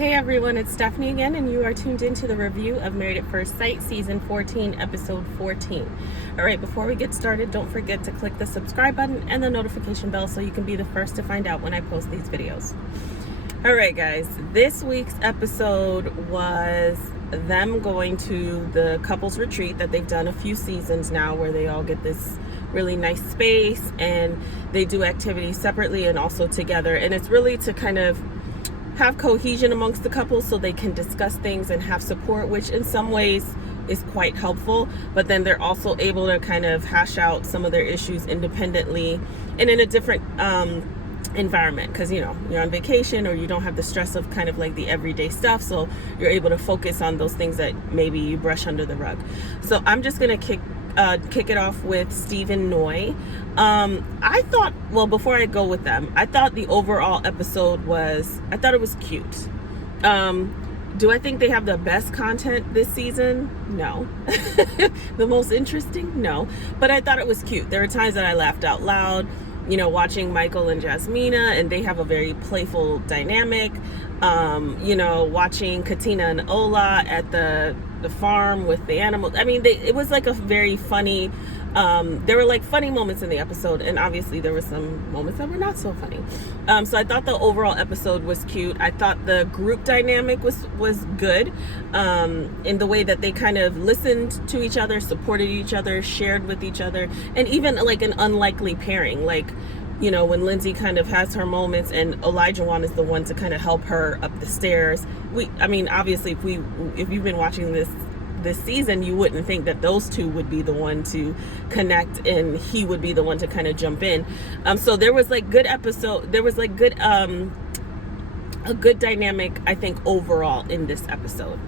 Hey everyone, it's Stephanie again, and you are tuned into the review of Married at First Sight, Season 14, Episode 14. Alright, before we get started, don't forget to click the subscribe button and the notification bell so you can be the first to find out when I post these videos. Alright guys, this week's episode was them going to the couples retreat that they've done a few seasons now, where they all get this really nice space and they do activities separately and also together, and it's really to kind of have cohesion amongst the couple so they can discuss things and have support, which in some ways is quite helpful, but then they're also able to kind of hash out some of their issues independently and in a different environment, because you're on vacation or you don't have the stress of kind of like the everyday stuff, so you're able to focus on those things that maybe you brush under the rug. So I'm just gonna kick it off with Steve and Noi. I thought, well, before I go with them, I thought the overall episode I thought it was cute. Do I think they have the best content this season? No. The most interesting? No. But I thought it was cute. There were times that I laughed out loud, watching Michael and Jasmina, and they have a very playful dynamic. Watching Katina and Ola at the farm with the animals. I mean, it was like a very funny, there were like funny moments in the episode, and obviously there were some moments that were not so funny. So I thought the overall episode was cute. I thought the group dynamic was good, in the way that they kind of listened to each other, supported each other, shared with each other, and even like an unlikely pairing, like when Lindsay kind of has her moments and Olajuwon is the one to kind of help her up the stairs. Obviously if you've been watching this season, you wouldn't think that those two would be the one to connect and he would be the one to kind of jump in. So there was like good episode, there was like good, a good dynamic, I think, overall in this episode.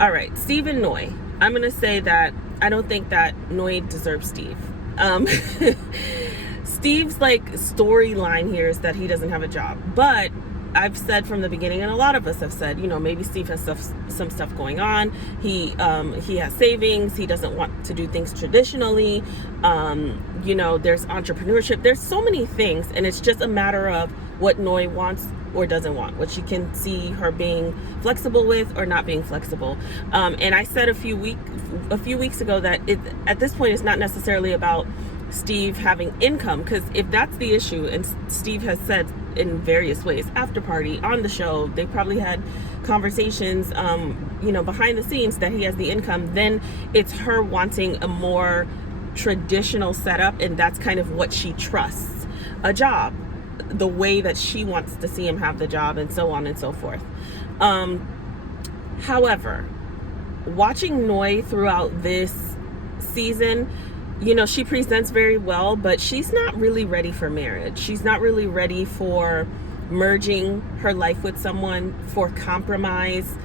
All right, Steve and Noi. I'm going to say that I don't think that Noi deserves Steve. Steve's like storyline here is that he doesn't have a job, but I've said from the beginning, and a lot of us have said, maybe Steve has some stuff going on. He has savings. He doesn't want to do things traditionally. There's entrepreneurship. There's so many things, and it's just a matter of what Noi wants or doesn't want, what she can see her being flexible with or not being flexible. And I said a few weeks ago that at this point it's not necessarily about Steve having income, because if that's the issue, and Steve has said in various ways, after party, on the show, they probably had conversations behind the scenes that he has the income, then it's her wanting a more traditional setup, and that's kind of what she trusts, a job, the way that she wants to see him have the job, and so on and so forth. However, watching Noi throughout this season, she presents very well, but she's not really ready for marriage. She's not really ready for merging her life with someone, for compromise,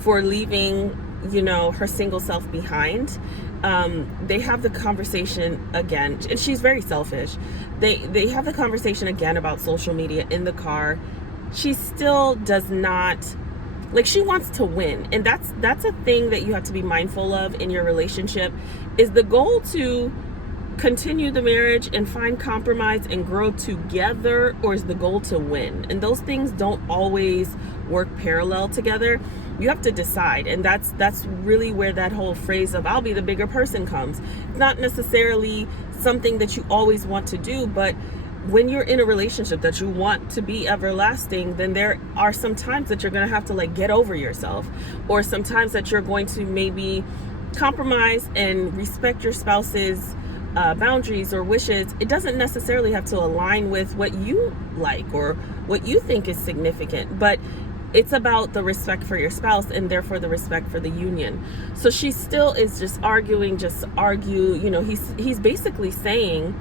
for leaving, her single self behind. They have the conversation again, and she's very selfish. They have the conversation again about social media in the car. She still does not, she wants to win, and that's a thing that you have to be mindful of in your relationship. Is the goal to continue the marriage and find compromise and grow together, or is the goal to win? And those things don't always work parallel together. You have to decide, and that's really where that whole phrase of "I'll be the bigger person" comes. It's not necessarily something that you always want to do, but when you're in a relationship that you want to be everlasting, then there are some times that you're going to have to get over yourself, or sometimes that you're going to maybe compromise and respect your spouse's boundaries or wishes. It doesn't necessarily have to align with what you like or what you think is significant, but it's about the respect for your spouse and therefore the respect for the union. So she still is just arguing, he's basically saying,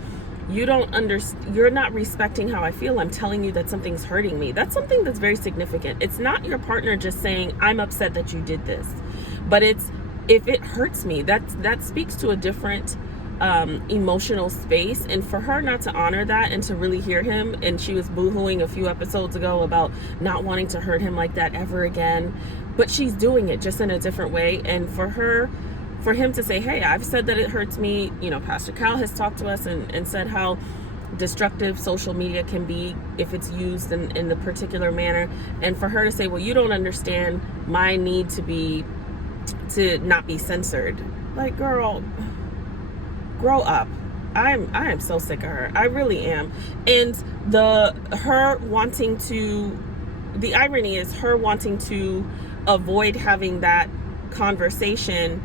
you're not respecting how I feel. I'm telling you that something's hurting me. That's something that's very significant. It's not your partner just saying, I'm upset that you did this, but it's, if it hurts me, that speaks to a different emotional space. And for her not to honor that and to really hear him, and she was boohooing a few episodes ago about not wanting to hurt him like that ever again, but she's doing it just in a different way. And for him to say, hey, I've said that it hurts me, Pastor Cal has talked to us and said how destructive social media can be if it's used in the particular manner. And for her to say, well, you don't understand my need to not be censored. Like, girl, grow up. I am so sick of her. I really am. And the irony is her wanting to avoid having that conversation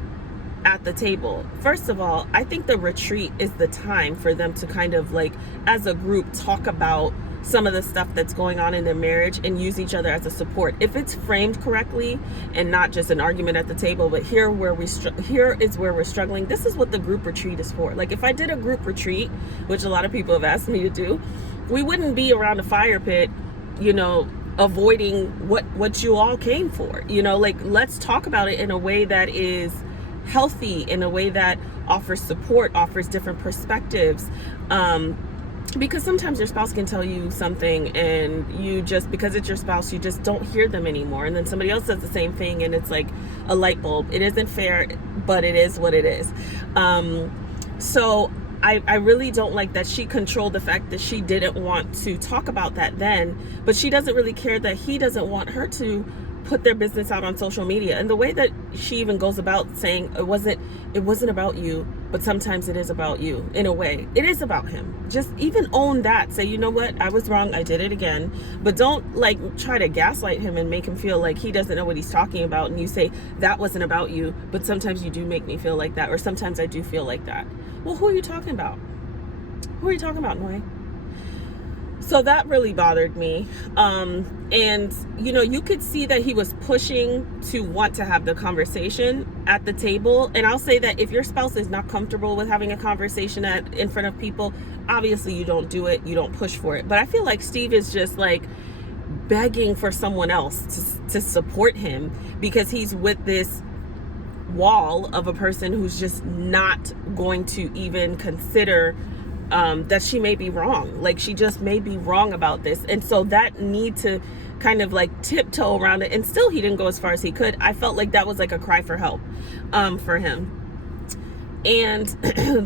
at the table. First of all, I think the retreat is the time for them to kind of like, as a group, talk about some of the stuff that's going on in their marriage and use each other as a support. If it's framed correctly and not just an argument at the table, but here is where we're struggling. This is what the group retreat is for. Like, if I did a group retreat, which a lot of people have asked me to do, we wouldn't be around a fire pit, avoiding what you all came for. Like, let's talk about it in a way that is healthy, in a way that offers support, offers different perspectives. Because sometimes your spouse can tell you something and you just, because it's your spouse, you just don't hear them anymore. And then somebody else says the same thing and it's like a light bulb. It isn't fair, but it is what it is. So I really don't like that she controlled the fact that she didn't want to talk about that then, but she doesn't really care that he doesn't want her to put their business out on social media. And the way that she even goes about saying it wasn't about you, but sometimes it is about you. In a way, it is about him. Just even own that. Say, you know what, I was wrong, I did it again. But don't like try to gaslight him and make him feel like he doesn't know what he's talking about. And you say, that wasn't about you, but sometimes you do make me feel like that, or sometimes I do feel like that. Well, who are you talking about? Who are you talking about, Noi? So that really bothered me. And, you could see that he was pushing to want to have the conversation at the table. And I'll say that if your spouse is not comfortable with having a conversation in front of people, obviously you don't do it. You don't push for it. But I feel like Steve is just like begging for someone else to support him, because he's with this wall of a person who's just not going to even consider that she may be wrong. Like, she just may be wrong about this. And so that need to kind of like tiptoe around it. And still, he didn't go as far as he could. I felt like that was like a cry for help for him. And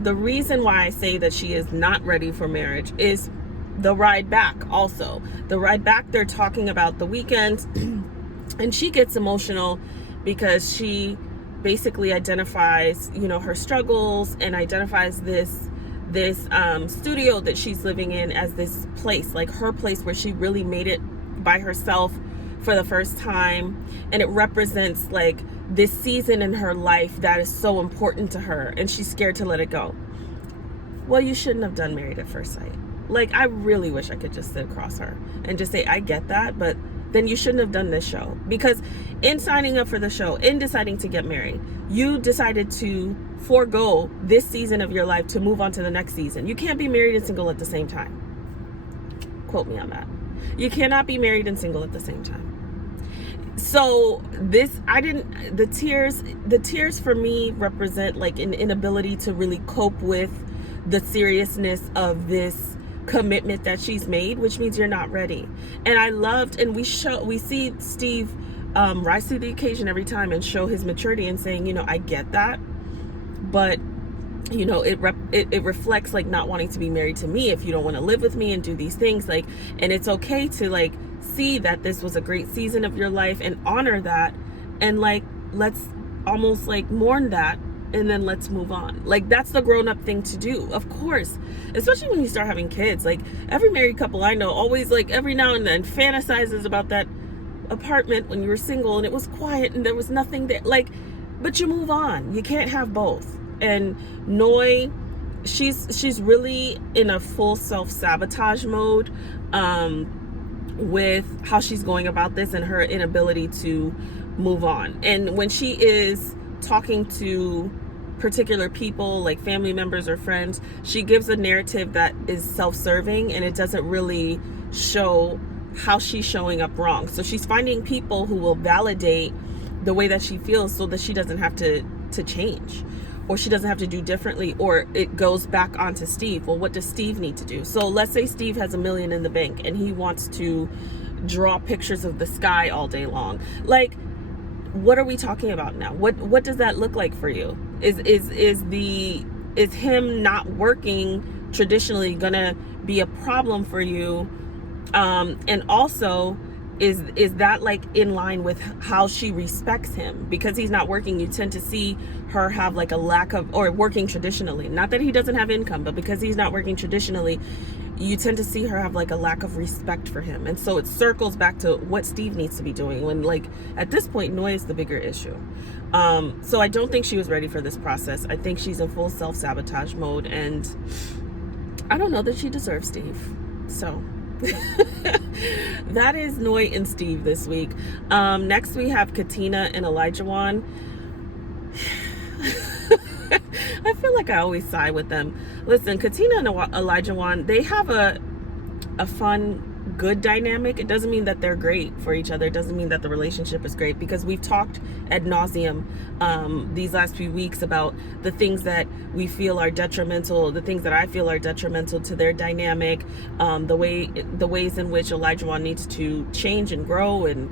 the reason why I say that she is not ready for marriage is the ride back. Also, the ride back, they're talking about the weekend, and she gets emotional because she basically identifies, her struggles, and identifies this studio that she's living in as this place, like her place where she really made it by herself for the first time. And it represents like this season in her life that is so important to her, and she's scared to let it go. Well, you shouldn't have done Married at First Sight. Like, I really wish I could just sit across her and just say, I get that, but then you shouldn't have done this show. Because in signing up for the show, in deciding to get married, you decided to forego this season of your life to move on to the next season. You can't be married and single at the same time. Quote me on that. You cannot be married and single at the same time. So the tears for me represent like an inability to really cope with the seriousness of this commitment that she's made, which means you're not ready. And I loved, and we see Steve rise to the occasion every time and show his maturity and saying, I get that, but it reflects like not wanting to be married to me if you don't want to live with me and do these things, like, and it's okay to like see that this was a great season of your life and honor that, and like let's almost like mourn that, and then let's move on. Like, that's the grown-up thing to do, of course, especially when you start having kids. Like, every married couple I know always like every now and then fantasizes about that apartment when you were single and it was quiet and there was nothing there, like, but you move on. You can't have both. And Noi, she's really in a full self-sabotage mode with how she's going about this and her inability to move on. And when she is talking to particular people, like family members or friends, she gives a narrative that is self-serving, and it doesn't really show how she's showing up wrong. So she's finding people who will validate the way that she feels so that she doesn't have to change, or she doesn't have to do differently, or it goes back onto Steve. Well, what does Steve need to do? So let's say Steve has $1 million in the bank and he wants to draw pictures of the sky all day long. Like, what are we talking about now? What does that look like for you? Is him not working traditionally gonna be a problem for you? And also, is that like in line with how she respects him? Because he's not working, you tend to see her have like a lack of, or working traditionally, not that he doesn't have income, but because he's not working traditionally, you tend to see her have like a lack of respect for him. And so it circles back to what Steve needs to be doing, when like at this point Noi is the bigger issue. So I don't think she was ready for this process. I think she's in full self-sabotage mode, and I don't know that she deserves Steve. So that is Noi and Steve this week. Next we have Katina and Olajuwon. I feel like I always side with them. Listen, Katina and Olajuwon, they have a fun, good dynamic. It doesn't mean that they're great for each other. It doesn't mean that the relationship is great, because we've talked ad nauseum these last few weeks about the things that we feel are detrimental, the things that I feel are detrimental to their dynamic, the ways in which Olajuwon needs to change and grow and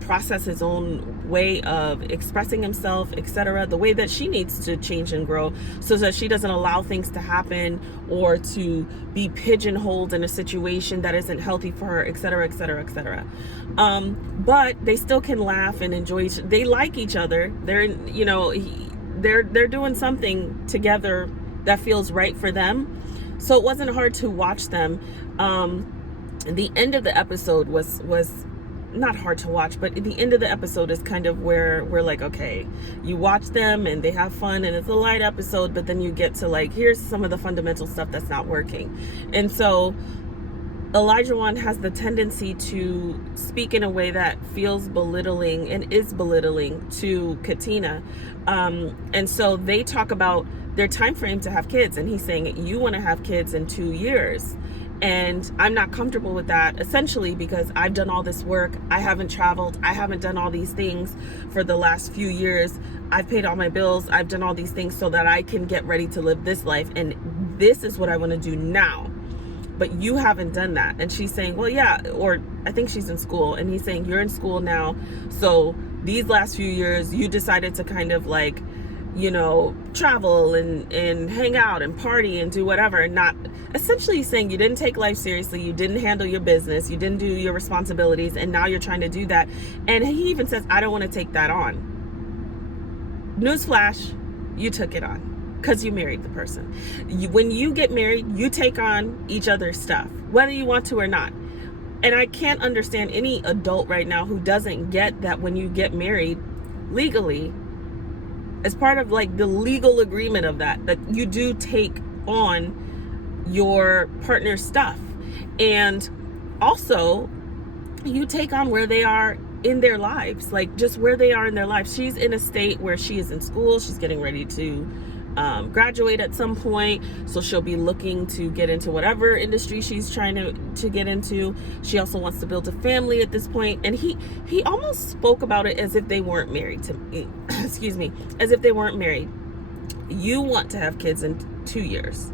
process his own way of expressing himself, etc. The way that she needs to change and grow so that she doesn't allow things to happen or to be pigeonholed in a situation that isn't healthy for her, etc., etc., etc. But they still can laugh and enjoy they like each other. They're, you know, they're doing something together that feels right for them. So it wasn't hard to watch them. The end of the episode was not hard to watch, but the end of the episode is kind of where we're like, okay, you watch them and they have fun and it's a light episode, but then you get to like, here's some of the fundamental stuff that's not working. And so Olajuwon has the tendency to speak in a way that feels belittling and is belittling to Katina. And so they talk about their time frame to have kids, and he's saying, you want to have kids in 2 years. And I'm not comfortable with that, essentially because I've done all this work. I haven't traveled. I haven't done all these things for the last few years. I've paid all my bills. I've done all these things so that I can get ready to live this life. And this is what I want to do now. But you haven't done that. And she's saying, well, yeah, or I think she's in school. And he's saying, you're in school now. So these last few years, you decided to kind of like, you know, travel and hang out and party and do whatever, and not essentially saying you didn't take life seriously, you didn't handle your business, you didn't do your responsibilities, and now you're trying to do that. And he even says, I don't want to take that on. Newsflash, you took it on because you married the person. When you get married, you take on each other's stuff, whether you want to or not. And I can't understand any adult right now who doesn't get that when you get married legally, as part of like the legal agreement of that you do take on your partner's stuff. And also you take on where they are in their lives, like just where they are in their lives. She's in a state where she is in school. She's getting ready to graduate at some point. So she'll be looking to get into whatever industry she's trying to get into. She also wants to build a family at this point. And he almost spoke about it as if they weren't married to me. Excuse me, as if they weren't married. You want to have kids in 2 years.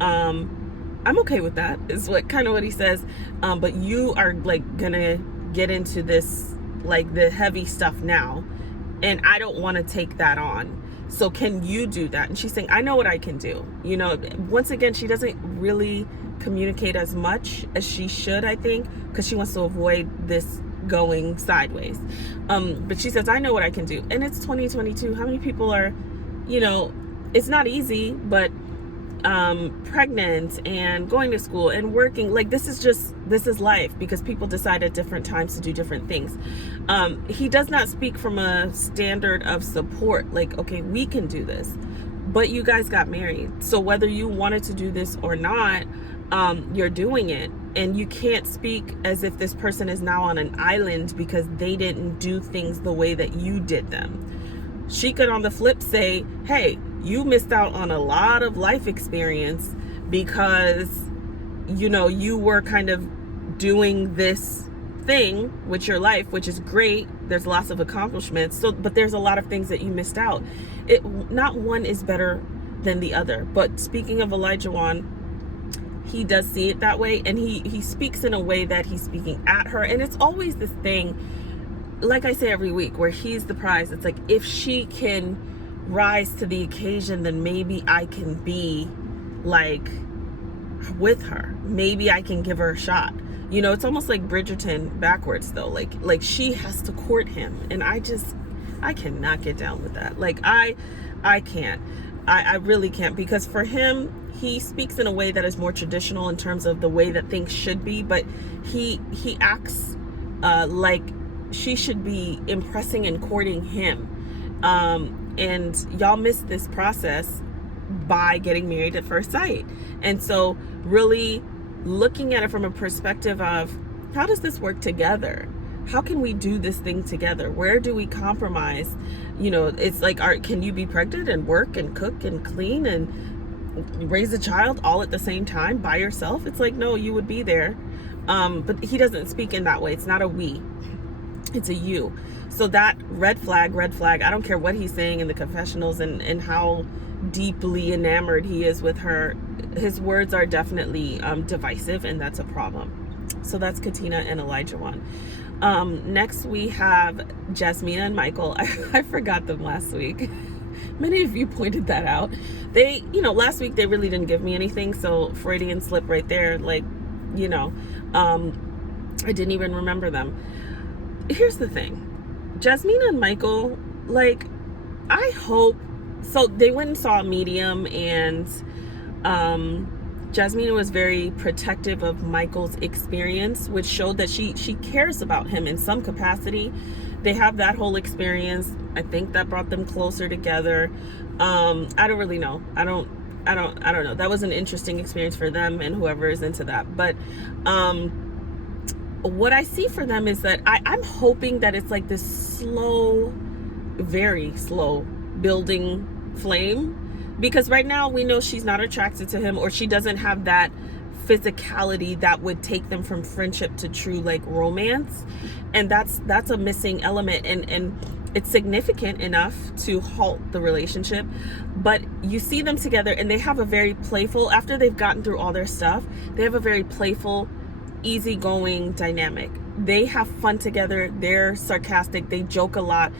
I'm okay with that, is what he says. But you are like gonna get into this, like the heavy stuff now. And I don't want to take that on. So can you do that? And she's saying, I know what I can do. You know, once again, she doesn't really communicate as much as she should, I think, because she wants to avoid this going sideways. But she says, I know what I can do. And it's 2022. How many people are, you know, it's not easy, but pregnant and going to school and working, like this is life, because people decide at different times to do different things. He does not speak from a standard of support, like, okay, we can do this, but you guys got married, so whether you wanted to do this or not, you're doing it. And you can't speak as if this person is now on an island because they didn't do things the way that you did them. She could, on the flip, say, hey, you missed out on a lot of life experience because, you know, you were kind of doing this thing with your life, which is great. There's lots of accomplishments. So, but there's a lot of things that you missed out. Not one is better than the other. But speaking of Olajuwon, he does see it that way. And he speaks in a way that he's speaking at her. And it's always this thing, like I say every week, where he's the prize. It's like, if she can rise to the occasion, then maybe I can be like with her. Maybe I can give her a shot. You know, it's almost like Bridgerton backwards though. Like she has to court him, and I cannot get down with that. Like I can't. I really can't, because for him, he speaks in a way that is more traditional in terms of the way that things should be, but he acts like she should be impressing and courting him. And y'all missed this process by getting married at first sight. And so really looking at it from a perspective of, how does this work together? How can we do this thing together? Where do we compromise? You know, it's like, can you be pregnant and work and cook and clean and raise a child all at the same time by yourself? It's like, no, you would be there. But he doesn't speak in that way. It's not a we, it's a you. So that red flag. I don't care what he's saying in the confessionals and how deeply enamored he is with her. His words are definitely divisive, and that's a problem. So that's Katina and Elijah one. Next we have Jasmina and Michael. I forgot them last week. Many of you pointed that out. They, you know, last week they really didn't give me anything, so Freudian slip right there. Like, you know, I didn't even remember them. Here's the thing. Jasmina and Michael, like, I hope, so they went and saw a medium, and Jasmina was very protective of Michael's experience, which showed that she cares about him in some capacity. They have that whole experience. I think that brought them closer together. I don't really know. I don't know. That was an interesting experience for them and whoever is into that. But what I see for them is that I'm hoping that it's like this slow, very slow building flame, because right now we know she's not attracted to him, or she doesn't have that physicality that would take them from friendship to true like romance, and that's a missing element, and it's significant enough to halt the relationship. But you see them together, and they have a very playful, after they've gotten through all their stuff, they have a very playful, easygoing dynamic. They have fun together. They're sarcastic. They joke a lot.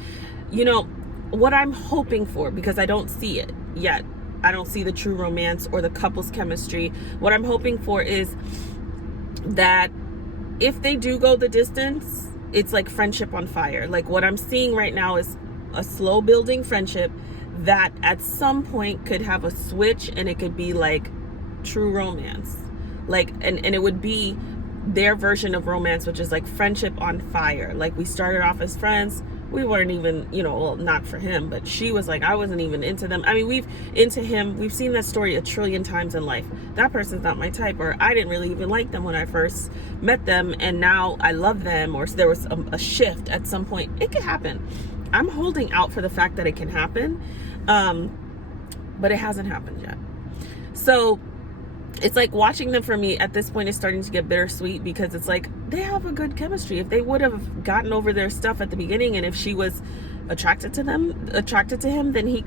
You know, what I'm hoping for, because I don't see it yet, I don't see the true romance or the couple's chemistry. What I'm hoping for is that if they do go the distance, it's like friendship on fire. Like what I'm seeing right now is a slow building friendship that at some point could have a switch, and it could be like true romance. Like, and it would be their version of romance, which is like friendship on fire. Like, we started off as friends. We weren't even, you know, well, not for him, but she was like, I wasn't even into them. I mean, we've seen that story a trillion times in life. That person's not my type, or I didn't really even like them when I first met them, and now I love them, or there was a shift at some point. It could happen. I'm holding out for the fact that it can happen, but it hasn't happened yet. So it's like watching them, for me at this point, is starting to get bittersweet, because it's like they have a good chemistry. If they would have gotten over their stuff at the beginning, and if she was attracted to him, then they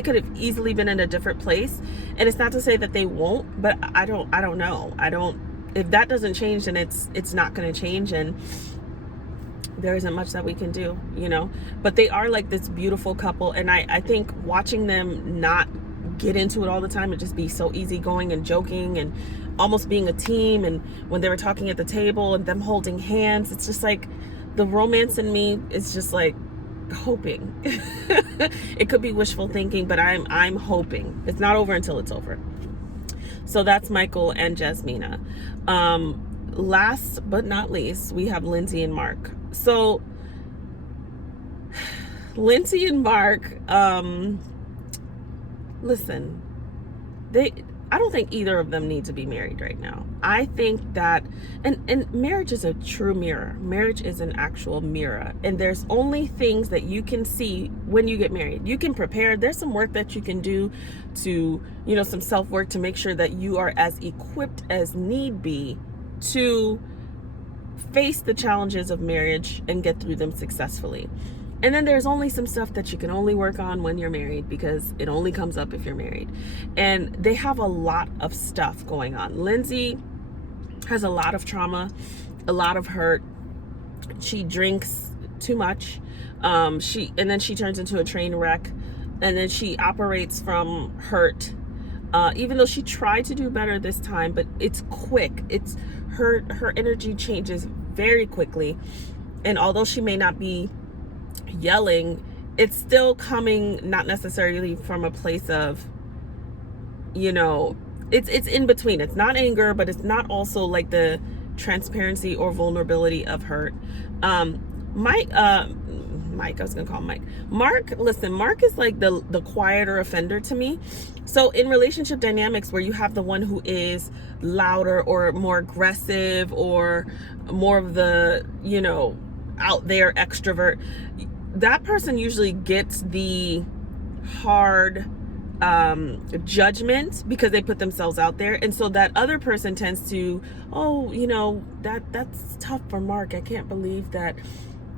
could have easily been in a different place. And it's not to say that they won't, but I don't know. If that doesn't change, then it's not going to change, and there isn't much that we can do, you know. But they are like this beautiful couple, and I think watching them not get into it all the time and just be so easygoing and joking and almost being a team, and when they were talking at the table and them holding hands, it's just like the romance in me is just like hoping. It could be wishful thinking, but I'm hoping. It's not over until it's over. So that's Michael and Jasmina. Last but not least, we have Lindsay and Mark. So Lindsay and Mark, listen, I don't think either of them need to be married right now. I think that, and marriage is a true mirror. Marriage is an actual mirror. And there's only things that you can see when you get married. You can prepare. There's some work that you can do to, you know, some self-work to make sure that you are as equipped as need be to face the challenges of marriage and get through them successfully. And then there's only some stuff that you can only work on when you're married, because it only comes up if you're married. And they have a lot of stuff going on. Lindsay has a lot of trauma, a lot of hurt. She drinks too much. And then she turns into a train wreck. And then she operates from hurt. even though she tried to do better this time, but it's quick. It's her energy changes very quickly. And although she may not be yelling, it's still coming not necessarily from a place of, you know, it's in between. It's not anger, but it's not also like the transparency or vulnerability of hurt. Mike, I was gonna call him Mike. Mark, listen, Mark is like the quieter offender to me. So in relationship dynamics where you have the one who is louder or more aggressive or more of the, you know, out there extrovert, that person usually gets the hard judgment because they put themselves out there. And so that other person tends to, oh, you know, that's tough for Mark. I can't believe that,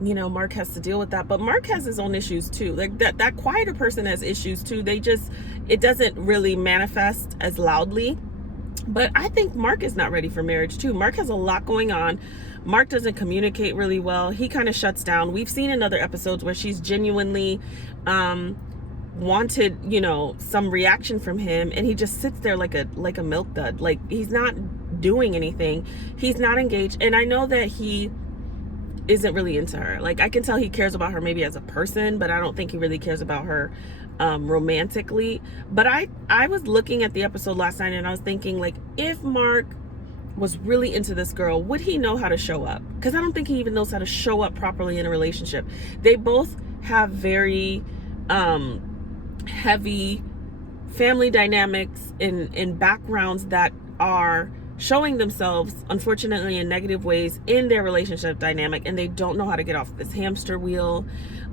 you know, Mark has to deal with that. But Mark has his own issues too. Like that quieter person has issues too. It doesn't really manifest as loudly. But I think Mark is not ready for marriage too. Mark has a lot going on. Mark doesn't communicate really well. He kind of shuts down. We've seen in other episodes where she's genuinely wanted, you know, some reaction from him, and he just sits there like a milk dud. Like he's not doing anything. He's not engaged. And I know that he isn't really into her. Like I can tell he cares about her maybe as a person, but I don't think he really cares about her romantically. But I was looking at the episode last night and I was thinking, like, if Mark was really into this girl, would he know how to show up? Because I don't think he even knows how to show up properly in a relationship. They both have very heavy family dynamics in backgrounds that are showing themselves, unfortunately, in negative ways in their relationship dynamic, and they don't know how to get off this hamster wheel.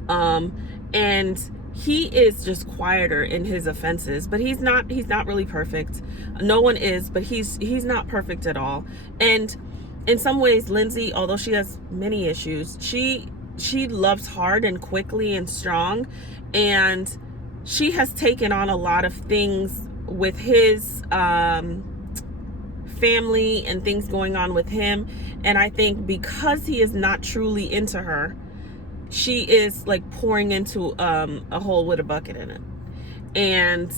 And he is just quieter in his offenses, but he's not really perfect. No one is, but he's not perfect at all. And in some ways, Lindsay, although she has many issues, she loves hard and quickly and strong, and she has taken on a lot of things with his family and things going on with him. And I think because he is not truly into her, she is like pouring into a hole with a bucket in it. And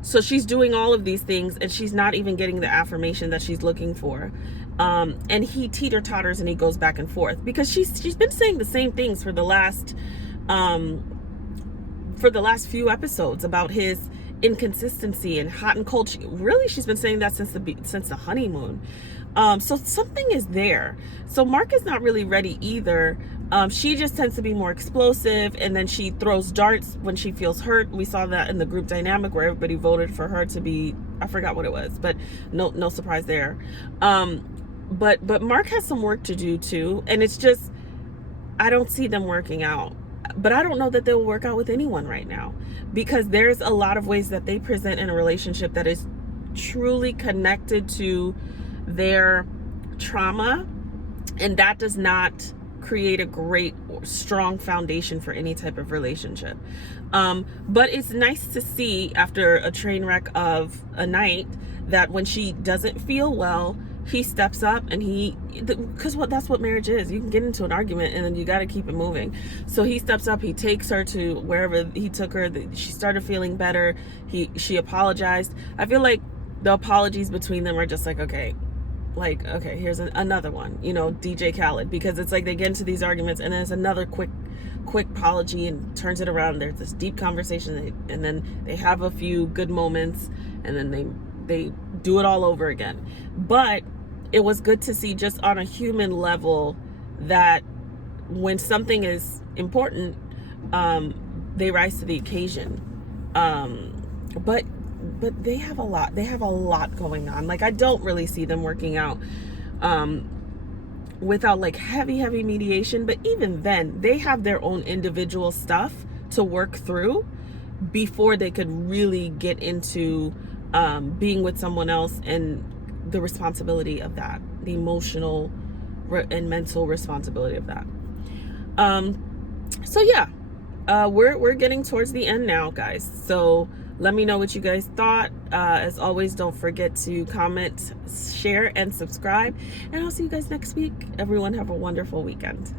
so she's doing all of these things and she's not even getting the affirmation that she's looking for. And he teeter-totters and he goes back and forth because she's been saying the same things for the last few episodes about his inconsistency and hot and cold. Really, she's been saying that since the honeymoon. So something is there. So Mark is not really ready either. She just tends to be more explosive, and then she throws darts when she feels hurt. We saw that in the group dynamic where everybody voted for her to be, I forgot what it was, but no surprise there. But Mark has some work to do too, and it's just, I don't see them working out. But I don't know that they will work out with anyone right now, because there's a lot of ways that they present in a relationship that is truly connected to their trauma, and that does not create a great or strong foundation for any type of relationship. But it's nice to see after a train wreck of a night that when she doesn't feel well, he steps up, and because that's what marriage is. You can get into an argument and then you got to keep it moving. So he steps up, he takes her to wherever he took her. She started feeling better. She apologized. I feel like the apologies between them are just like, okay, here's another one, you know, DJ Khaled, because it's like they get into these arguments and then it's another quick apology and turns it around. There's this deep conversation, and then they have a few good moments, and then they do it all over again. But it was good to see, just on a human level, that when something is important, they rise to the occasion. But they have a lot going on. Like, I don't really see them working out without like heavy mediation. But even then, they have their own individual stuff to work through before they could really get into being with someone else, and the responsibility of that, the emotional and mental responsibility of that. So yeah, we're getting towards the end now, guys. So let me know what you guys thought. As always, don't forget to comment, share, and subscribe. And I'll see you guys next week. Everyone have a wonderful weekend.